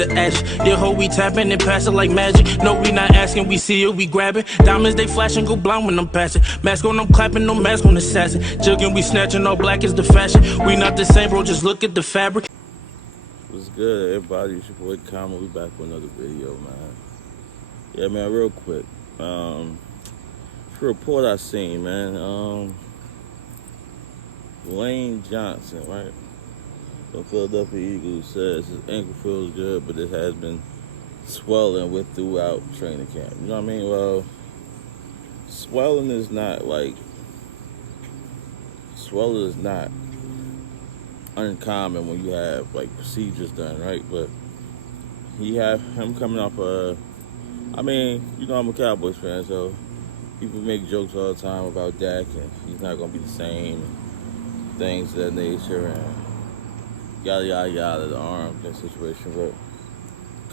the ash. Yeah, ho, we tapping and passing like magic. No, we not asking, we see it, we grabbing. Diamonds, they flashing, go blind when I'm passing. Mask on, I'm clapping, no mask on assassin. Jugging, we snatching, all black is the fashion. We not the same, bro, just look at the fabric. What's good, everybody? It's your boy Kama. We back with another video, man. Yeah, man, real quick. Report I seen, man. Lane Johnson, right? The Philadelphia Eagles says his ankle feels good, but it has been swelling with throughout training camp. You know what I mean? Well, swelling is not uncommon when you have like procedures done, right? But he have him coming off I'm a Cowboys fan, so people make jokes all the time about Dak and he's not gonna be the same, and things of that nature, and yada yada yada, the arm and situation. But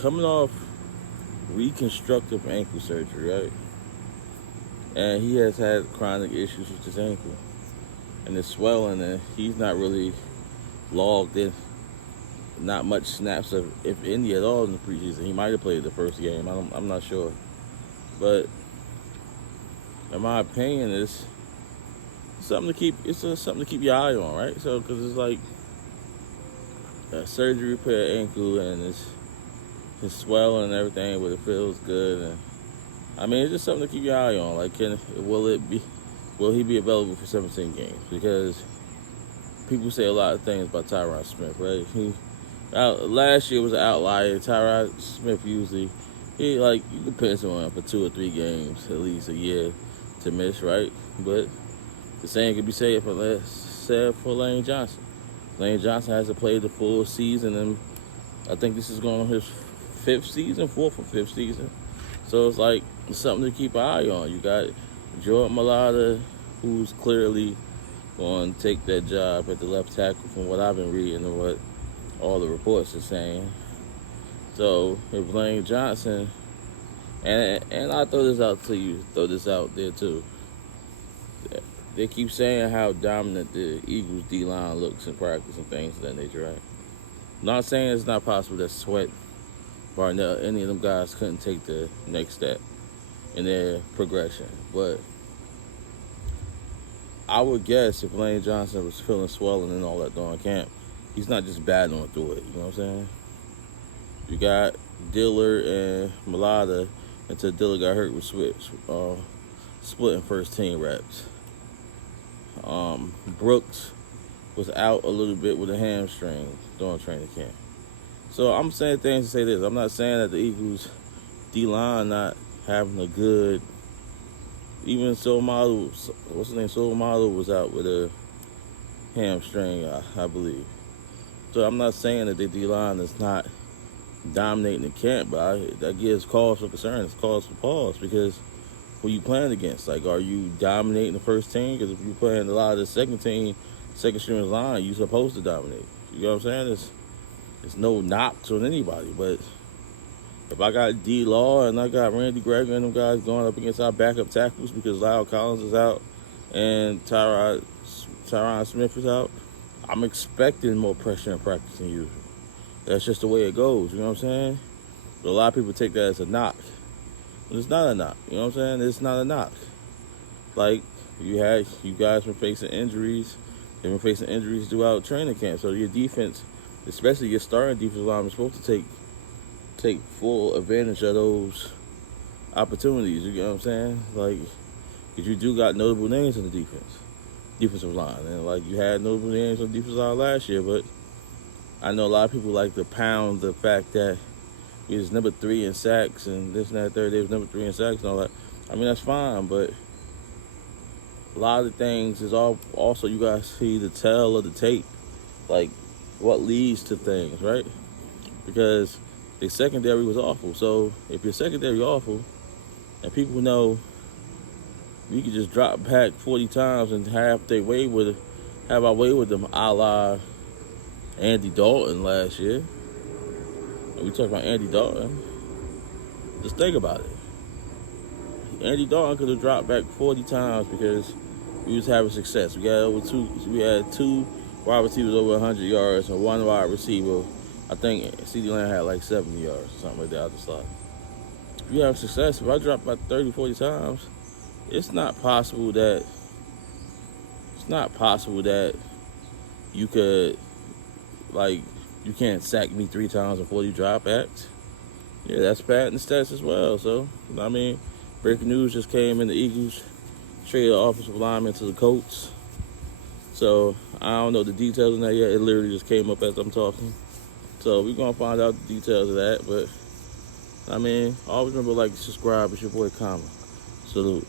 coming off reconstructive ankle surgery, right? And he has had chronic issues with his ankle and it's swelling, and he's not really logged in, not much snaps, if any at all, in the preseason. He might have played the first game. I'm not sure, but in my opinion, it's something to keep. It's something to keep your eye on, right? So, because it's like a surgery repair ankle, and it's swelling and everything, but it feels good, and it's just something to keep your eye on. Like, will he be available for 17 games? Because people say a lot of things about Tyron Smith, right? Last year was an outlier. Tyron Smith usually, you can pin someone for 2 or 3 games, at least a year, to miss, right? But the same could be said for Lane Johnson. Lane Johnson hasn't played the full season, and I think this is going on his 4th or 5th season. So it's something to keep an eye on. You got Jordan Mailata, who's clearly going to take that job at the left tackle from what I've been reading and what all the reports are saying. So if Lane Johnson, and I throw this out there too. They keep saying how dominant the Eagles D-line looks in practice and things of that nature, right? Not saying it's not possible that Sweat, Barnett, any of them guys couldn't take the next step in their progression, but I would guess if Lane Johnson was feeling swelling and all that during camp, he's not just battling through it. You know what I'm saying? You got Diller and Mailata until Diller got hurt with splitting first team reps. Brooks was out a little bit with a hamstring during training camp. So I'm saying things to say this. I'm not saying that the Eagles D-line not having a good. Even Solomalo, what's his name? Solomalo was out with a hamstring, I believe. So I'm not saying that the D-line is not dominating the camp, but that gives cause for concern. It's cause for pause, because who you playing against? Like, are you dominating the first team? Because if you're playing a lot of the second string line, you're supposed to dominate. You know what I'm saying? There's no knocks on anybody, but if I got D-Law and I got Randy Gregory and them guys going up against our backup tackles because Lyle Collins is out and Tyron Smith is out, I'm expecting more pressure in practice than usual. That's just the way it goes, you know what I'm saying? But a lot of people take that as a knock. But it's not a knock, you know what I'm saying? It's not a knock. Like, you guys been facing injuries. They've been facing injuries throughout training camp. So your defense, especially your starting defensive line, is supposed to take full advantage of those opportunities, you know what I'm saying? Like, because you do got notable names in the defensive line. And, like, you had notable names on the defensive line last year, but I know a lot of people like to pound the fact that he was number 3 in sacks and this and that third. They was number 3 in sacks and all that. That's fine, but a lot of the things is also you guys see the tell of the tape, like what leads to things, right? Because the secondary was awful. So if your secondary awful and people know we could just drop back 40 times and have our way with them, a la Andy Dalton last year. And we talk about Andy Dalton. Just think about it. Andy Dalton could have dropped back 40 times because we was having success. We had 2 wide receivers over 100 yards and 1 wide receiver I think CD Lamb had like 70 yards or something like that out the slot. If you have success, if I drop about 30, 40 times, it's not possible that you could, like, you can't sack me 3 times before you drop backs. Yeah, that's bad in the stats as well. So, I mean, breaking news just came in: the Eagles traded the offensive lineman to the Colts. So, I don't know the details of that yet. It literally just came up as I'm talking. So, we're going to find out the details of that. But, I mean, always remember, like, subscribe. It's your boy, Common. Salute.